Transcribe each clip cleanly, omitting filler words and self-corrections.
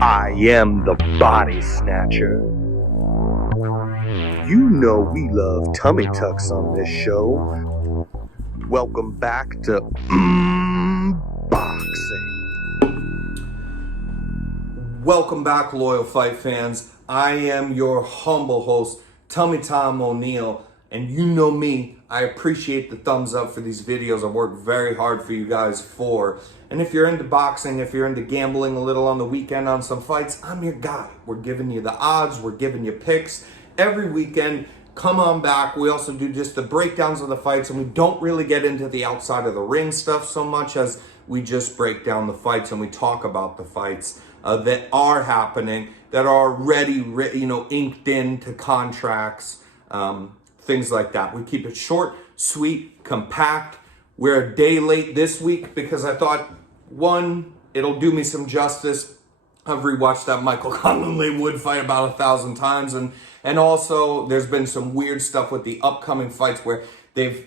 I am the body snatcher. You know we love tummy tucks on this show. Welcome back to Boxing. Welcome back, loyal fight fans. I am your humble host, Tummy Tom O'Neill, and you know me, I appreciate the thumbs up for these videos. I work very hard for you guys for. And if you're into boxing, if you're into gambling a little on the weekend on some fights, I'm your guy. We're giving you the odds, we're giving you picks every weekend. Come on back. We also do just the breakdowns of the fights, and we don't really get into the outside of the ring stuff so much as we just break down the fights and we talk about the fights that are happening, that are already inked into contracts, things like that. We keep it short, sweet, compact. We're a day late this week because I thought, one, it'll do me some justice. I've rewatched that Michael Conlan Wood fight about 1,000 times, and also there's been some weird stuff with the upcoming fights where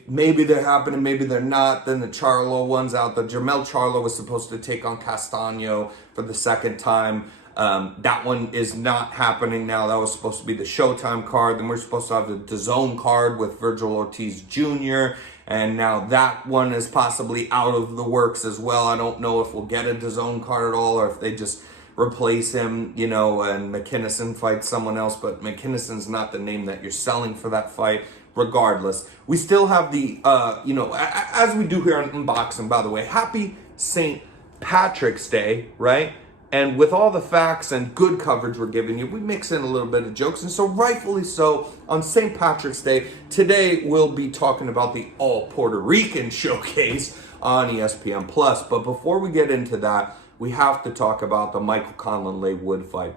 maybe they're happening, maybe they're not. Then the Charlo one's out. The Jermell Charlo was supposed to take on Castaño for the second time. That one is not happening now. That was supposed to be the Showtime card. Then we're supposed to have the DAZN card with Virgil Ortiz Jr., and now that one is possibly out of the works as well. I don't know if we'll get a DAZN card at all or if they just replace him, and McKinnison fights someone else, but McKinnison's not the name that you're selling for that fight. Regardless, we still have the, as we do here in boxing, by the way, happy St. Patrick's Day, right? And with all the facts and good coverage we're giving you, we mix in a little bit of jokes. And so rightfully so, on St. Patrick's Day, today we'll be talking about the All Puerto Rican showcase on ESPN+. But before we get into that, we have to talk about the Michael Conlan Wood fight.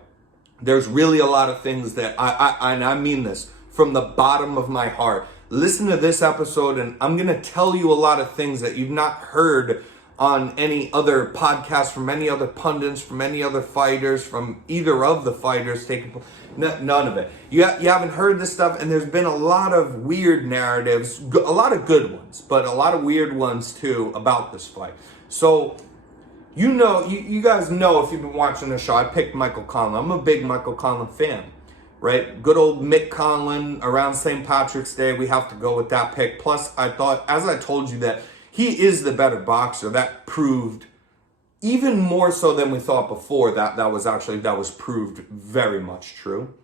There's really a lot of things that I mean this from the bottom of my heart. Listen to this episode and I'm going to tell you a lot of things that you've not heard on any other podcast, from any other pundits, from any other fighters, from either of the fighters taking none of it. You haven't heard this stuff, and there's been a lot of weird narratives, a lot of good ones, but a lot of weird ones too about this fight. So you guys know, if you've been watching the show, I picked Michael Conlan. I'm a big Michael Conlan fan. Right? Good old Mick Conlan around St. Patrick's Day. We have to go with that pick. Plus, I thought, as I told you, that he is the better boxer. That proved even more so than we thought before. That was proved very much true.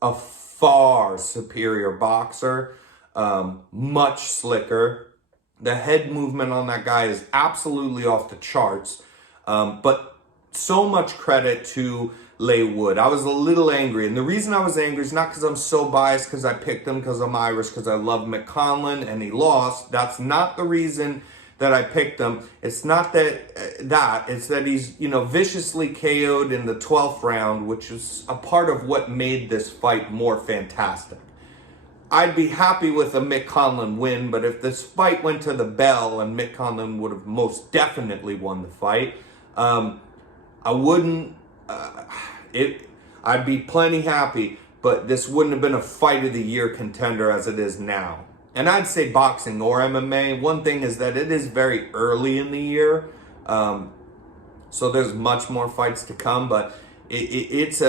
A far superior boxer, much slicker. The head movement on that guy is absolutely off the charts. But so much credit to Wood. I was a little angry, and the reason I was angry is not because I'm so biased because I picked him because I'm Irish, because I love Mick Conlan and he lost. That's not the reason that I picked him. It's not it's that he's viciously KO'd in the 12th round, which is a part of what made this fight more fantastic. I'd be happy with a Mick Conlan win, but if this fight went to the bell and Mick Conlan would have most definitely won the fight, I wouldn't. I'd be plenty happy, but this wouldn't have been a fight of the year contender as it is now. And I'd say boxing or MMA. One thing is that it is very early in the year, so there's much more fights to come. But it's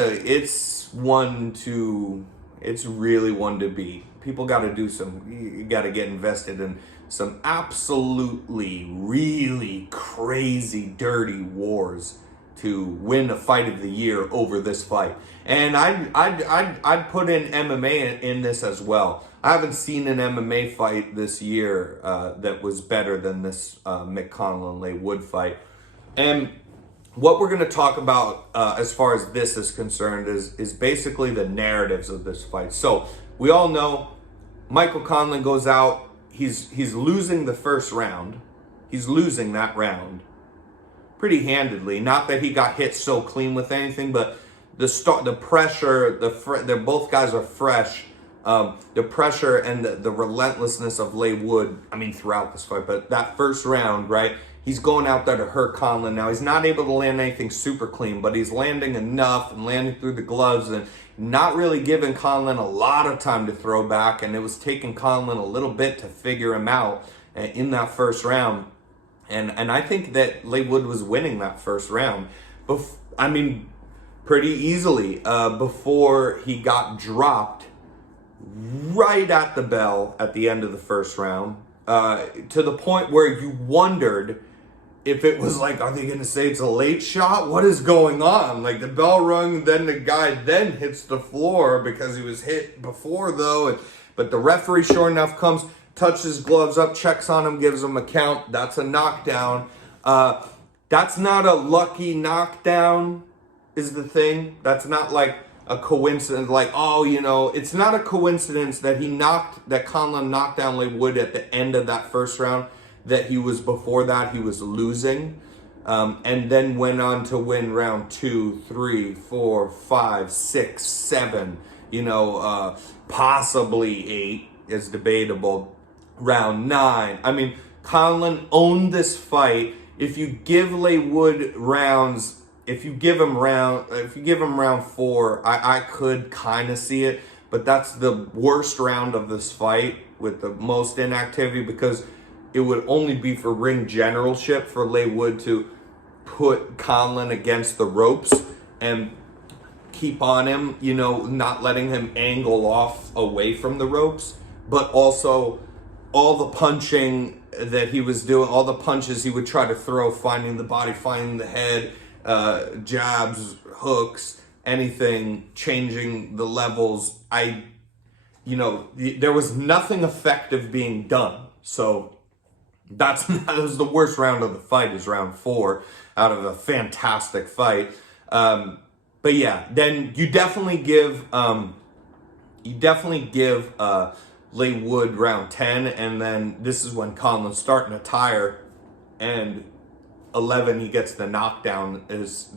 really one to beat. People got to do you got to get invested in some absolutely really crazy dirty wars to win a fight of the year over this fight. And I'd put in MMA in this as well. I haven't seen an MMA fight this year that was better than this Mick Conlan Wood fight. And what we're going to talk about as far as this is concerned is basically the narratives of this fight. So we all know Michael Conlan goes out. He's losing the first round. He's losing that round pretty handedly. Not that he got hit so clean with anything, but the pressure, they're both guys are fresh. The pressure and the relentlessness of Wood, throughout this fight, but that first round, right? He's going out there to hurt Conlan. Now, he's not able to land anything super clean, but he's landing enough and landing through the gloves and not really giving Conlan a lot of time to throw back, and it was taking Conlan a little bit to figure him out in that first round. And I think that Wood was winning that first round. pretty easily before he got dropped right at the bell at the end of the first round, to the point where you wondered if it was like, are they going to say it's a late shot? What is going on? Like, the bell rung, then the guy then hits the floor because he was hit before, though. But the referee, sure enough, comes, touches gloves up, checks on him, gives him a count. That's a knockdown. That's not a lucky knockdown, is the thing. That's not like a coincidence, like, oh, you know, it's not a coincidence that Conlan knocked down Leigh Wood at the end of that first round, that he was, before that, he was losing, and then went on to win round 2, 3, 4, 5, 6, 7, you know, possibly 8 is debatable, round 9. I mean, Conlan owned this fight. If you give Leigh Wood rounds, if you give him round 4, I could kind of see it, but that's the worst round of this fight with the most inactivity, because it would only be for ring generalship for Leigh Wood to put Conlan against the ropes and keep on him, you know, not letting him angle off away from the ropes, but also all the punching that he was doing, all the punches he would try to throw, finding the body, finding the head, jabs, hooks, anything, changing the levels. There was nothing effective being done. So that was the worst round of the fight, is round 4 out of a fantastic fight. But yeah, then you definitely give Leigh Wood round 10, and then this is when Conlan's starting to tire, and 11 he gets the knockdown, is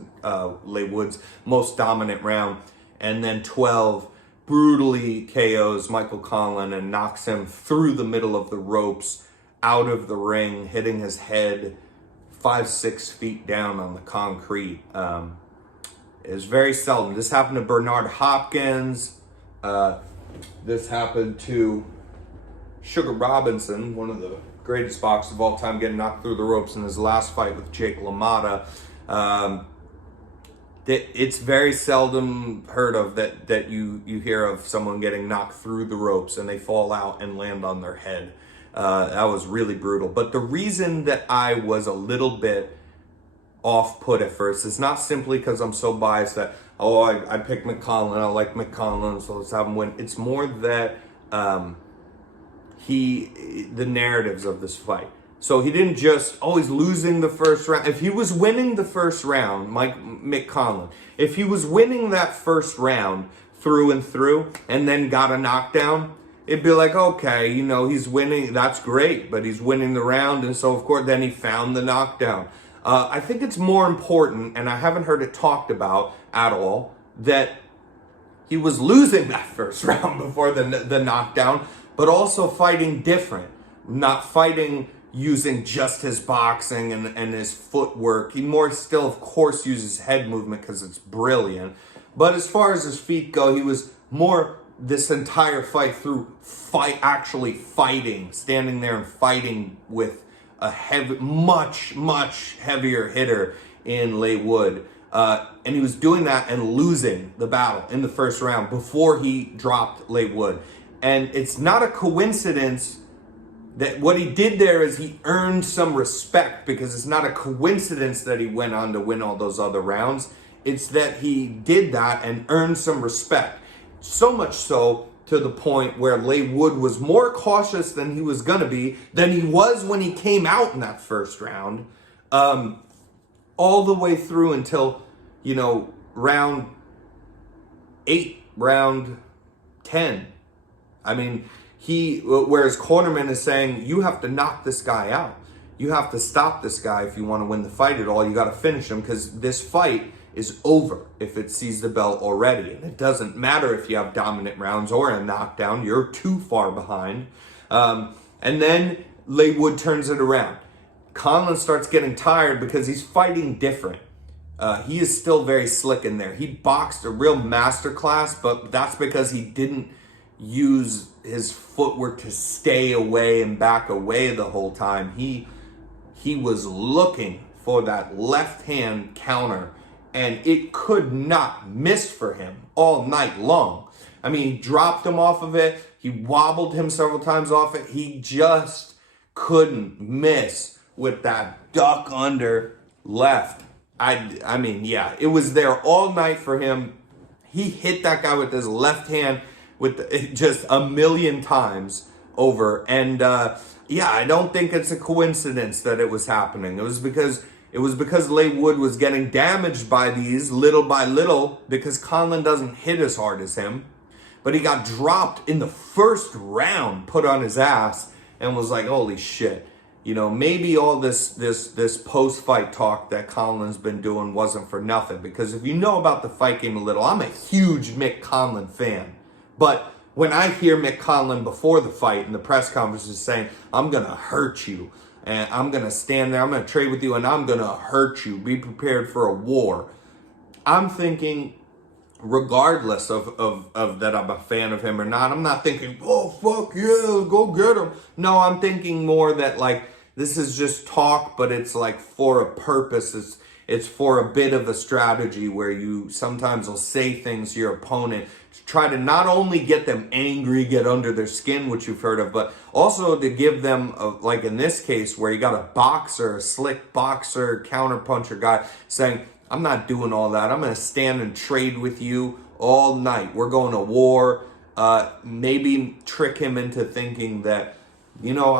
Leigh Wood's most dominant round, and then 12 brutally KOs Michael Conlan and knocks him through the middle of the ropes, out of the ring, hitting his head 5-6 feet down on the concrete. It's very seldom. This happened to Bernard Hopkins. This happened to Sugar Robinson, one of the greatest boxers of all time, getting knocked through the ropes in his last fight with Jake LaMotta. It's very seldom heard of that you hear of someone getting knocked through the ropes and they fall out and land on their head. That was really brutal. But the reason that I was a little bit off-put at first is not simply because I'm so biased that, I picked McConlan, I like McConlan, so let's have him win. It's more that the narratives of this fight. So he didn't just, he's losing the first round. If he was winning the first round, Mick Conlan, if he was winning that first round through and through and then got a knockdown, it'd be like, okay, he's winning, that's great, but he's winning the round, and so of course then he found the knockdown. I think it's more important, and I haven't heard it talked about at all, that he was losing that first round before the knockdown, but also fighting different, not fighting using just his boxing and his footwork. He more still, of course, uses head movement because it's brilliant. But as far as his feet go, he was more this entire fight through actually fighting, standing there and fighting with a much, much heavier hitter in Leigh Wood. And he was doing that and losing the battle in the first round before he dropped Leigh Wood. And it's not a coincidence that what he did there is he earned some respect, because it's not a coincidence that he went on to win all those other rounds. It's that he did that and earned some respect. So much so to the point where Leigh Wood was more cautious than he was going to be, than he was when he came out in that first round, all the way through until, round 8, round 10. I mean, whereas Cornerman is saying, you have to knock this guy out. You have to stop this guy if you want to win the fight at all. You got to finish him, because this fight is over if it sees the bell already. And it doesn't matter if you have dominant rounds or a knockdown. You're too far behind. And then Leigh Wood turns it around. Conlan starts getting tired because he's fighting different. He is still very slick in there. He boxed a real masterclass, but that's because he didn't use his footwork to stay away and back away the whole time. He was looking for that left hand counter and it could not miss for him all night long. I mean, he dropped him off of it. He wobbled him several times off it. He just couldn't miss with that duck under left. I mean, yeah, it was there all night for him. He hit that guy with his left hand just a million times over. And yeah, I don't think it's a coincidence that it was happening. It was because Leigh Wood was getting damaged by these little by little, because Conlan doesn't hit as hard as him. But he got dropped in the first round, put on his ass, and was like, holy shit. You know, maybe all this post-fight talk that Conlan's been doing wasn't for nothing. Because if you know about the fight game a little, I'm a huge Mick Conlan fan. But when I hear Mick Conlan before the fight in the press conferences saying, I'm going to hurt you, and I'm going to stand there, I'm going to trade with you, and I'm going to hurt you, be prepared for a war. I'm thinking, regardless of that I'm a fan of him or not, I'm not thinking, oh, fuck yeah, go get him. No, I'm thinking more that, like, this is just talk, but it's like for a purpose. It's for a bit of a strategy where you sometimes will say things to your opponent to try to not only get them angry, get under their skin, which you've heard of, but also to give them, like in this case, where you got a boxer, a slick boxer, counterpuncher guy saying, I'm not doing all that. I'm going to stand and trade with you all night. We're going to war. Maybe trick him into thinking that, you know,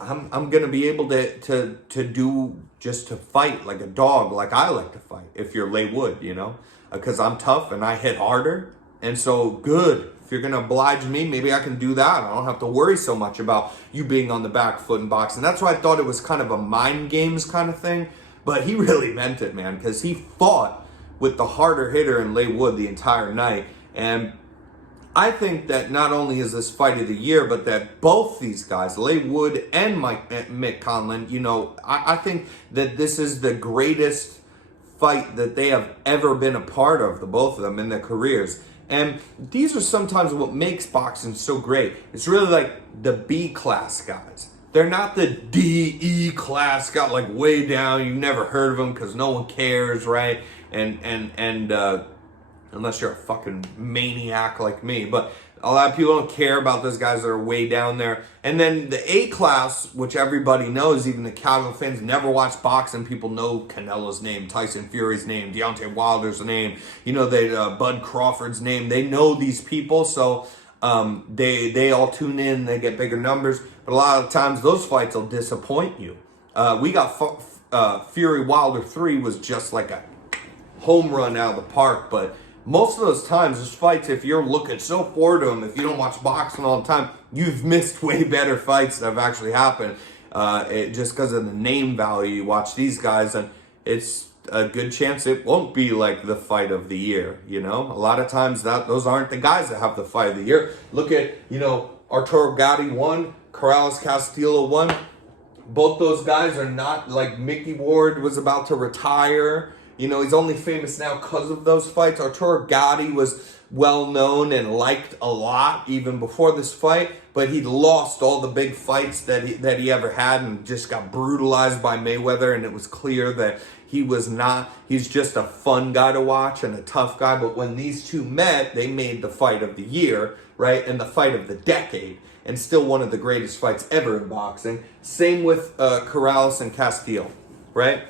I'm going to be able to do just to fight like a dog, like I like to fight. If you're Leigh Wood, you know, because I'm tough and I hit harder. And so good. If you're going to oblige me, maybe I can do that. I don't have to worry so much about you being on the back foot in boxing. That's why I thought it was kind of a mind games kind of thing. But he really meant it, man, because he fought with the harder hitter in Leigh Wood the entire night. And I think that not only is this fight of the year, but that both these guys, Leigh Wood and Mick Conlan, you know, I think that this is the greatest fight that they have ever been a part of, the both of them, in their careers. And these are sometimes what makes boxing so great. It's really like the B-class guys. They're not the D-E class guy, like way down. You've never heard of them because no one cares, right? And unless you're a fucking maniac like me. But a lot of people don't care about those guys that are way down there. And then the A class, which everybody knows, even the casual fans never watch boxing. People know Canelo's name, Tyson Fury's name, Deontay Wilder's name, you know, Bud Crawford's name. They know these people, so they all tune in. They get bigger numbers. But a lot of times those fights will disappoint you. We got Fury Wilder 3 was just like a home run out of the park. But most of those times, those fights, if you're looking so forward to them, if you don't watch boxing all the time, you've missed way better fights that have actually happened. Just because of the name value, you watch these guys, and it's a good chance it won't be like the fight of the year, you know? A lot of times those aren't the guys that have the fight of the year. Look at, you know, Arturo Gatti won, Corrales Castillo won. Both those guys are not, like, Mickey Ward was about to retire. You know, he's only famous now because of those fights. Arturo Gatti was well known and liked a lot even before this fight, but he lost all the big fights that he ever had and just got brutalized by Mayweather, and it was clear that he's just a fun guy to watch and a tough guy. But when these two met, they made the fight of the year, right? And the fight of the decade, and still one of the greatest fights ever in boxing. Same with Corrales and Castillo, right?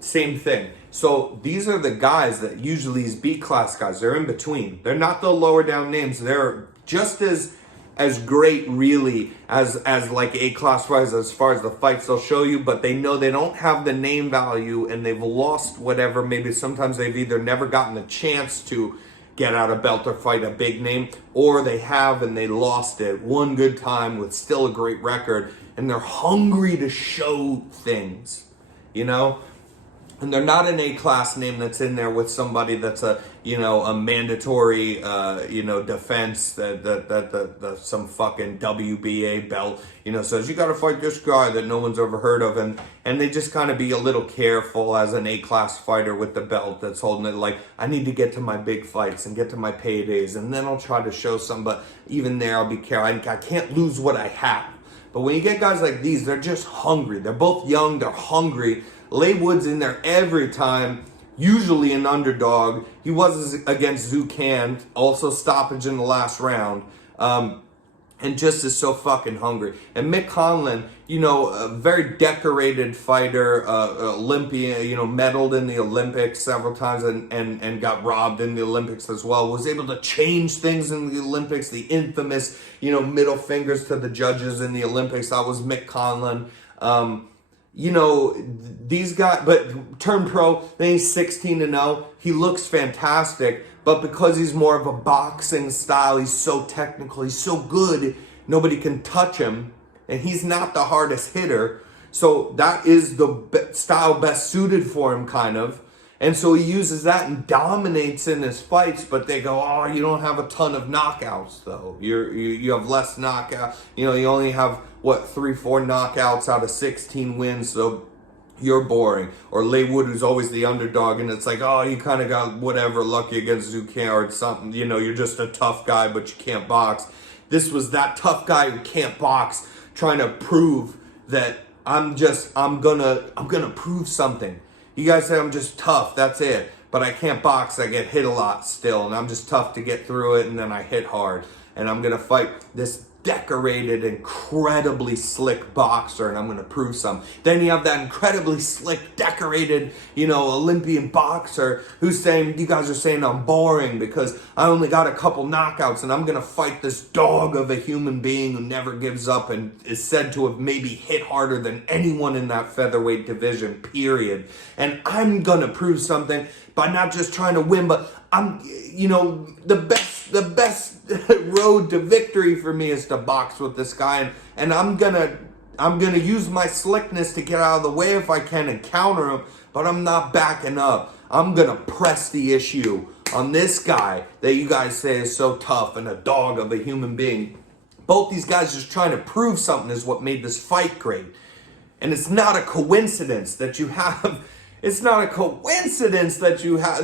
Same thing. So these are the guys that usually these B-class guys, they're in between. They're not the lower down names. They're just as great really as like A-class fighters as far as the fights they'll show you, but they know they don't have the name value and they've lost whatever. Maybe sometimes they've either never gotten a chance to get out a belt or fight a big name, or they have and they lost it one good time with still a great record, and they're hungry to show things, you know? And they're not an A-class name that's in there with somebody that's a mandatory, defense that some fucking WBA belt, says you got to fight this guy that no one's ever heard of. And they just kind of be a little careful as an A-class fighter with the belt that's holding it. Like, I need to get to my big fights and get to my paydays, and then I'll try to show some, but even there I'll be careful. I can't lose what I have. But when you get guys like these, they're just hungry. They're both young, they're hungry. Leigh Wood's in there every time. usually an underdog. He was against Zucan, also stoppage in the last round. And just is so fucking hungry. And Mick Conlan, a very decorated fighter, Olympian, medaled in the Olympics several times and got robbed in the Olympics as well, was able to change things in the Olympics, the infamous, middle fingers to the judges in the Olympics. That was Mick Conlan. These guys, but turned pro, then he's 16-0. He looks fantastic. But because he's more of a boxing style, he's so technical, he's so good, nobody can touch him. And he's not the hardest hitter. So that is the style best suited for him, kind of. And so he uses that and dominates in his fights. But they go, oh, you don't have a ton of knockouts, though. You have less knockout. You only have, 3-4 knockouts out of 16 wins. So you're boring. Or Leigh Wood, who's always the underdog, and it's like, oh, you kind of got whatever, lucky against Zucan or something. You're just a tough guy, but you can't box. This was that tough guy who can't box, trying to prove that I'm gonna prove something. You guys say I'm just tough, that's it. But I can't box, I get hit a lot still, and I'm just tough to get through it, and then I hit hard. And I'm gonna fight this decorated, incredibly slick boxer, and I'm going to prove some. Then you have that incredibly slick, decorated, Olympian boxer who's saying, you guys are saying I'm boring because I only got a couple knockouts, and I'm going to fight this dog of a human being who never gives up and is said to have maybe hit harder than anyone in that featherweight division, period. And I'm going to prove something by not just trying to win, but I'm, the best road to victory for me is to box with this guy, and I'm gonna use my slickness to get out of the way if I can and counter him, but I'm not backing up. I'm gonna press the issue on this guy that you guys say is so tough and a dog of a human being. Both these guys just trying to prove something is what made this fight great. And it's not a coincidence that you have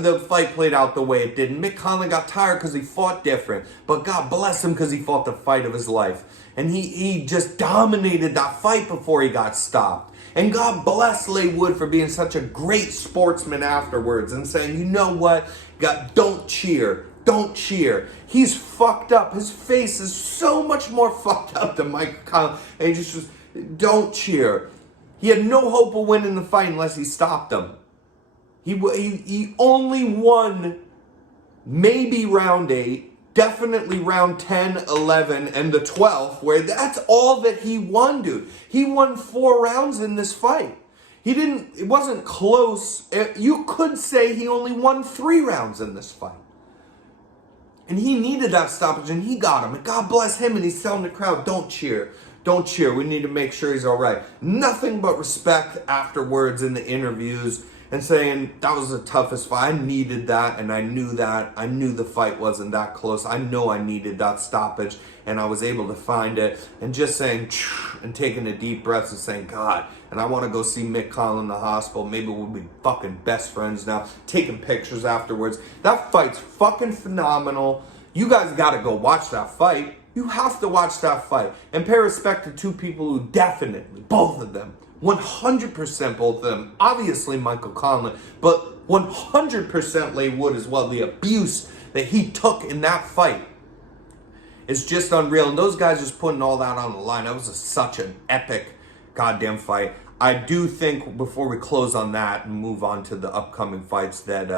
the fight played out the way it did. And Mick Conlan got tired because he fought different. But God bless him because he fought the fight of his life. And he just dominated that fight before he got stopped. And God bless Leigh Wood for being such a great sportsman afterwards and saying, you know what? God, don't cheer. Don't cheer. He's fucked up. His face is so much more fucked up than Mike Conlan. And he just was, don't cheer. He had no hope of winning the fight unless he stopped him. He only won maybe round 8, definitely round 10, 11, and the 12th, where that's all that he won, dude. He won 4 rounds in this fight. It wasn't close. You could say he only won 3 rounds in this fight. And he needed that stoppage, and he got him. And God bless him, and he's telling the crowd, don't cheer. Don't cheer. We need to make sure he's all right. Nothing but respect afterwards in the interviews and saying that was the toughest fight. I needed that, and I knew that. I knew the fight wasn't that close. I know I needed that stoppage, and I was able to find it. And just saying, and taking a deep breath and saying, God, and I want to go see Mick Conlan in the hospital. Maybe we'll be fucking best friends now. Taking pictures afterwards. That fight's fucking phenomenal. You guys got to go watch that fight. You have to watch that fight and pay respect to 2 people who definitely, both of them, 100% both of them, obviously Michael Conlan, but 100% Leigh Wood as well. The abuse that he took in that fight is just unreal. And those guys just putting all that on the line. That was such an epic goddamn fight. I do think, before we close on that and move on to the upcoming fights, that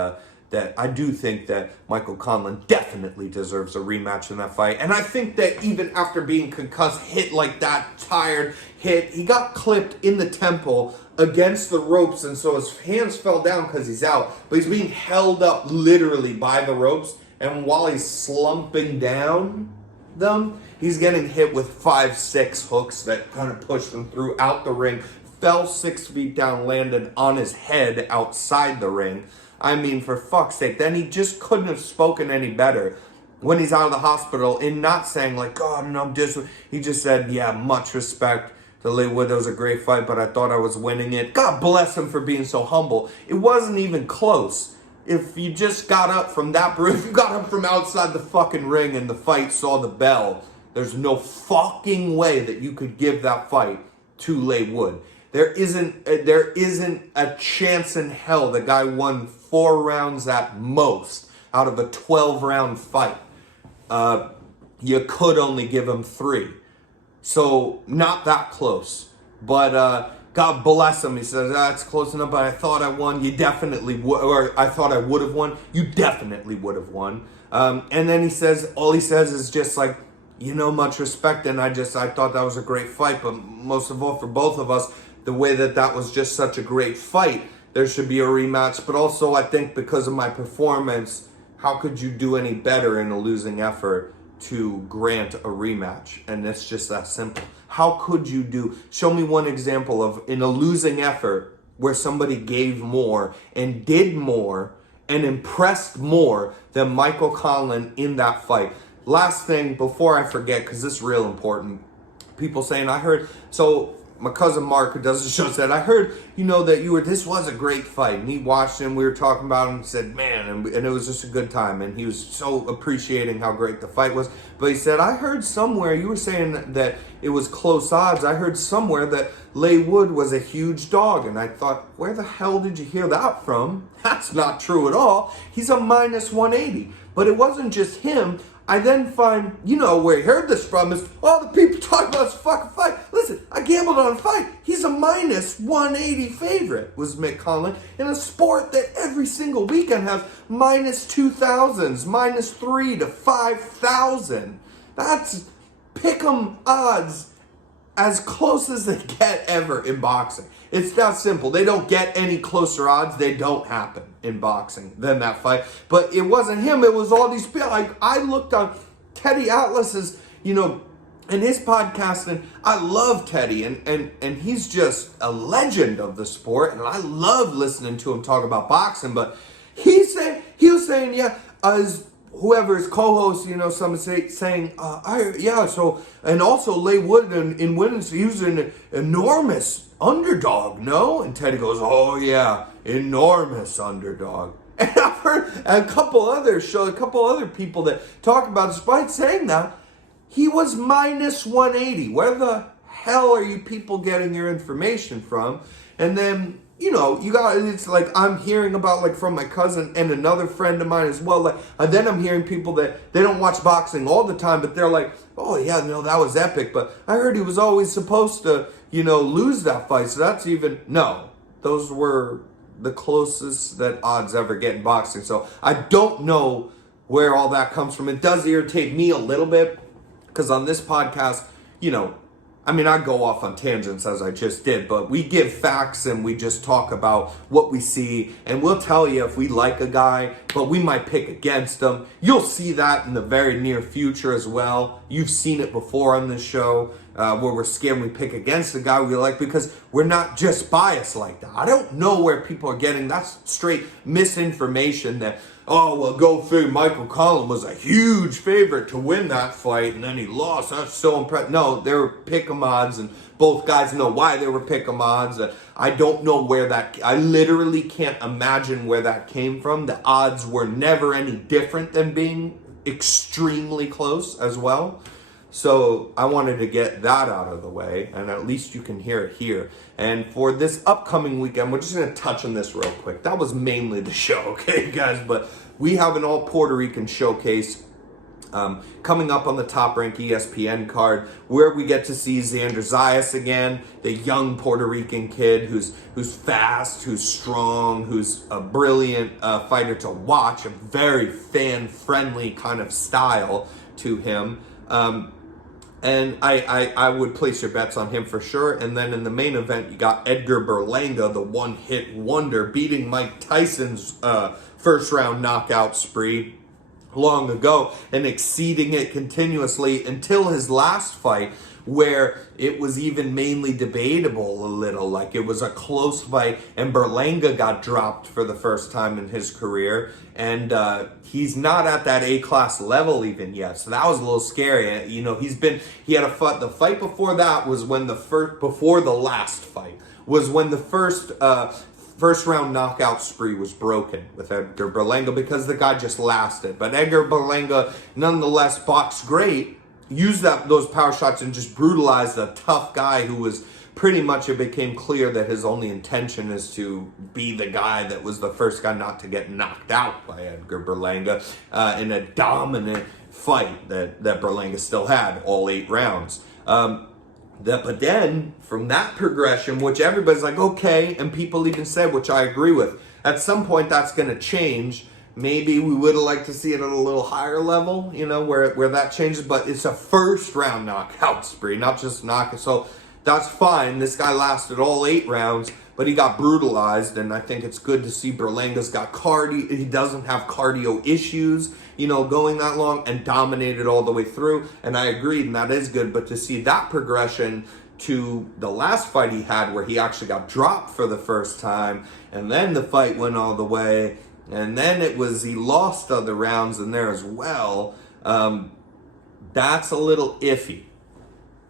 I do think that Michael Conlan definitely deserves a rematch in that fight. And I think that even after being concussed, hit like that, tired, he got clipped in the temple against the ropes, and so his hands fell down because he's out. But he's being held up literally by the ropes, and while he's slumping down them, he's getting hit with 5-6 hooks that kind of pushed him throughout the ring, fell 6 feet down, landed on his head outside the ring. I mean, for fuck's sake, then he just couldn't have spoken any better when he's out of the hospital, in not saying like, God, no, he just said, yeah, much respect to Leigh Wood. That was a great fight, but I thought I was winning it. God bless him for being so humble. It wasn't even close. If you just got up from that, if you got up from outside the fucking ring and the fight saw the bell, there's no fucking way that you could give that fight to Leigh Wood. There isn't a chance in hell the guy won 4 rounds at most out of a 12-round fight. You could only give him 3. So not that close. But God bless him. He says, it's close enough, but I thought I won. You definitely would, or I thought I would have won. You definitely would have won. And then all he says is just like, much respect. And I thought that was a great fight. But most of all, for both of us, the way that was just such a great fight, there should be a rematch. But also, I think because of my performance, how could you do any better in a losing effort to grant a rematch? And it's just that simple. How could you show me one example of in a losing effort where somebody gave more and did more and impressed more than Michael Conlan in that fight. Last thing before I forget, because this is real important, people saying, my cousin Mark, who does the show, said, I heard, that this was a great fight. And he watched him, we were talking about him, and said, man, and it was just a good time. And he was so appreciating how great the fight was. But he said, I heard somewhere, you were saying that it was close odds. I heard somewhere that Leigh Wood was a huge dog. And I thought, where the hell did you hear that from? That's not true at all. He's a minus 180. But it wasn't just him. I then find, where he heard this from is all the people talking about this fucking fight. Listen, I gambled on a fight. He's a minus 180 favorite, was Mick Conlan, in a sport that every single weekend has minus 2,000s, minus 3 to 5,000. That's pick'em odds as close as they get ever in boxing. It's that simple. They don't get any closer odds. They don't happen in boxing than that fight. But it wasn't him. It was all these people. I looked on Teddy Atlas's, in his podcast, and I love Teddy, and he's just a legend of the sport, and I love listening to him talk about boxing. But he was saying, as whoever his co-host, someone saying, and also Leigh Wood in women's, he was an enormous underdog, no? And Teddy goes, oh yeah, enormous underdog. And I've heard a couple other people that talk about this fight saying that he was minus 180. Where the hell are you people getting your information from? And then, it's like I'm hearing about from my cousin and another friend of mine as well. And then I'm hearing people that they don't watch boxing all the time, but they're like, oh yeah, that was epic. But I heard he was always supposed to, lose that fight. So that's those were the closest that odds ever get in boxing. So I don't know where all that comes from. It does irritate me a little bit because on this podcast, I go off on tangents as I just did, but we give facts and we just talk about what we see, and we'll tell you if we like a guy, but we might pick against him. You'll see that in the very near future as well. You've seen it before on this show, where we're scared we pick against the guy we like because we're not just biased like that. I don't know where people are getting that straight misinformation that, go figure Michael Conlan was a huge favorite to win that fight and then he lost. That's so impressive. No, they were pick'em odds, and both guys know why they were pick'em odds. I don't know I literally can't imagine where that came from. The odds were never any different than being extremely close as well. So I wanted to get that out of the way, and at least you can hear it here. And for this upcoming weekend, we're just going to touch on this real quick. That was mainly the show, okay, guys? But we have an all Puerto Rican showcase coming up on the Top Rank ESPN card, where we get to see Xander Zayas again, the young Puerto Rican kid who's fast, who's strong, who's a brilliant fighter to watch, a very fan-friendly kind of style to him. And I would place your bets on him for sure. And then in the main event, you got Edgar Berlanga, the one-hit wonder, beating Mike Tyson's first-round knockout spree long ago and exceeding it continuously until his last fight, where it was even mainly debatable a little. Like, it was a close fight, and Berlanga got dropped for the first time in his career. And he's not at that A-class level even yet. So that was a little scary. He had a fight. The fight before that was when before the last fight, was when the first round knockout spree was broken with Edgar Berlanga because the guy just lasted. But Edgar Berlanga, nonetheless, boxed great, used those power shots and just brutalized a tough guy who was pretty much it became clear that his only intention is to be the guy that was the first guy not to get knocked out by Edgar Berlanga in a dominant fight that Berlanga still had all 8 rounds. But then, from that progression, which everybody's like, okay, and people even said, which I agree with, at some point that's going to change. Maybe we would have liked to see it at a little higher level, where that changes, but it's a first round knockout spree, not just knockout. So that's fine. This guy lasted all 8 rounds, but he got brutalized, and I think it's good to see Berlanga's got cardio. He doesn't have cardio issues, going that long, and dominated all the way through. And I agreed, and that is good. But to see that progression to the last fight he had, where he actually got dropped for the first time, and then the fight went all the way, and then he lost other rounds in there as well. That's a little iffy.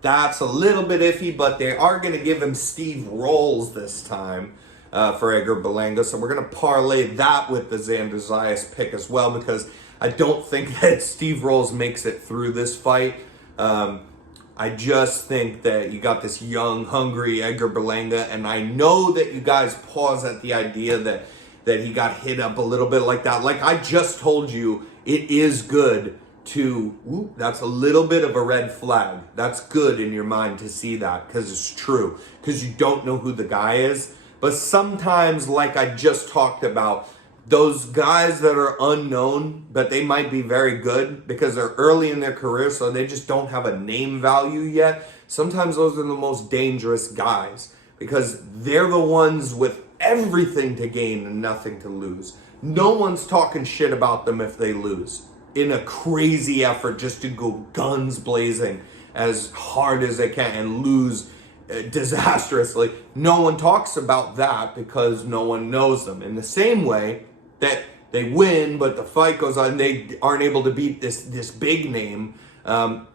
That's a little bit iffy, but they are going to give him Steve Rolls this time for Edgar Berlanga. So we're going to parlay that with the Xander Zayas pick as well, because I don't think that Steve Rolls makes it through this fight. I just think that you got this young, hungry Edgar Berlanga, and I know that you guys pause at the idea that he got hit up a little bit like that. Like I just told you, it is good to, that's a little bit of a red flag. That's good in your mind to see that, because it's true, because you don't know who the guy is. But sometimes, like I just talked about, those guys that are unknown, but they might be very good because they're early in their career, so they just don't have a name value yet. Sometimes those are the most dangerous guys, because they're the ones with everything to gain and nothing to lose. No one's talking shit about them if they lose in a crazy effort just to go guns blazing as hard as they can and lose disastrously. No one talks about that because no one knows them. In the same way that they win, but the fight goes on, they aren't able to beat this big name, that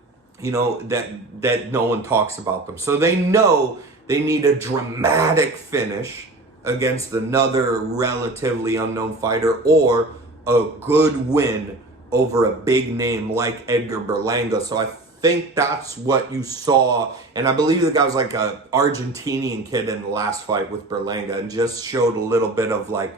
no one talks about them. So they know they need a dramatic finish against another relatively unknown fighter, or a good win over a big name like Edgar Berlanga. So I think that's what you saw. And I believe the guy was like an Argentinian kid in the last fight with Berlanga, and just showed a little bit of like,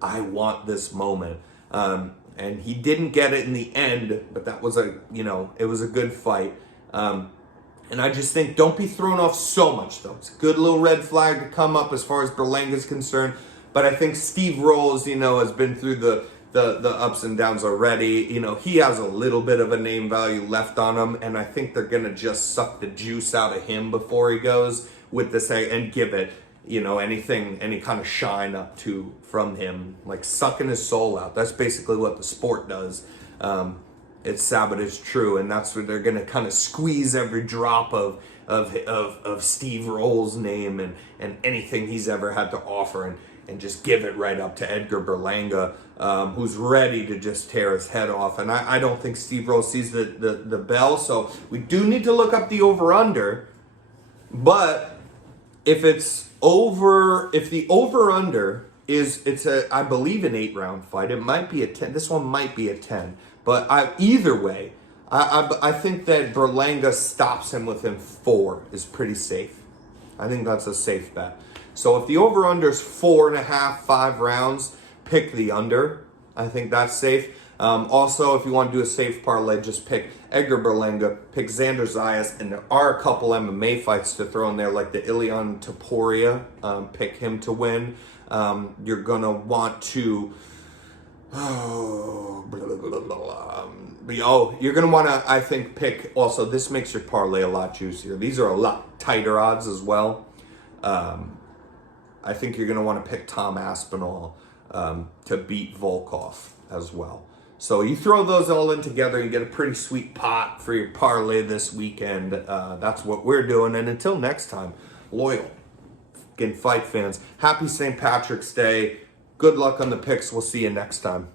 I want this moment. And he didn't get it in the end, but that was it was a good fight. And I just think, don't be thrown off so much, though. It's a good little red flag to come up as far as Berlanga's concerned. But I think Steve Rolls, has been through the ups and downs already. He has a little bit of a name value left on him, and I think they're going to just suck the juice out of him before he goes with this and give it, any kind of shine up from him, like sucking his soul out. That's basically what the sport does. It's sad, but it's true, and that's where they're gonna kind of squeeze every drop of Steve Rolls' name and anything he's ever had to offer, and just give it right up to Edgar Berlanga, who's ready to just tear his head off. And I don't think Steve Rolls sees the bell, so we do need to look up the over-under. But if the over-under it's I believe an 8-round fight. It might be a 10. This one might be a 10. But either way, I think that Berlanga stops him within 4 is pretty safe. I think that's a safe bet. So if the over-under is 4.5, 5 rounds, pick the under. I think that's safe. Also, if you want to do a safe parlay, just pick Edgar Berlanga, pick Xander Zayas, and there are a couple MMA fights to throw in there, like the Ilian Topuria. Pick him to win. You're going to want to... you're going to want to, I think, pick also, this makes your parlay a lot juicier. These are a lot tighter odds as well. I think you're going to want to pick Tom Aspinall to beat Volkov as well. So you throw those all in together, you get a pretty sweet pot for your parlay this weekend. That's what we're doing. And until next time, loyal fucking fight fans, happy St. Patrick's Day. Good luck on the picks. We'll see you next time.